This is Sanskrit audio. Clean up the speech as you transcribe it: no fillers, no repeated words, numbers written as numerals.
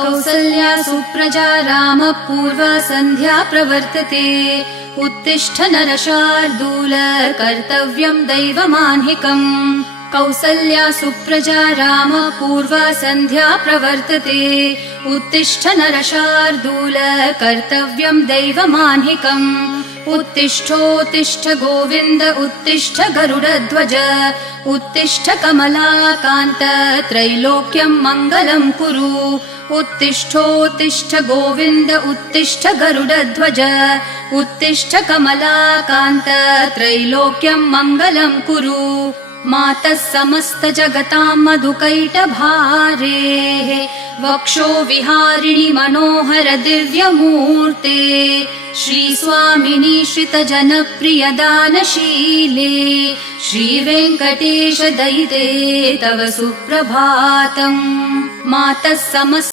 कौसल्या सुप्रजा रामः पूर्वा सन्ध्या प्रवर्तते। उत्तिष्ठ नरशार्दूल कर्तव्यम् दैवमाह्निकम्। कौसल्या सुप्रजा रामः पूर्वा सन्ध्या प्रवर्तते। उत्तिष्ठ नरशार्दूल कर्तव्यम् दैवमाह्निकम्। उत्तिष्ठोत्तिष्ठ गोविन्द उत्तिष्ठ गरुडध्वज। उत्तिष्ठ कमलाकान्त त्रैलोक्यम् मङ्गलम् कुरु। उत्तिष्ठोत्तिष्ठ गोविन्द उत्तिष्ठ गरुडध्वज। उत्तिष्ठ कमलाकान्त त्रैलोक्यम् मङ्गलम् कुरु। मातः समस्त जगताम् मधुकैटभारेः वक्षो विहारिणि मनोहर दिव्यमूर्ते। श्रीस्वामिनि श्रितजनप्रिय दानशीले श्रीवेङ्कटेश दयिते तव सुप्रभातम्। मातः समस्त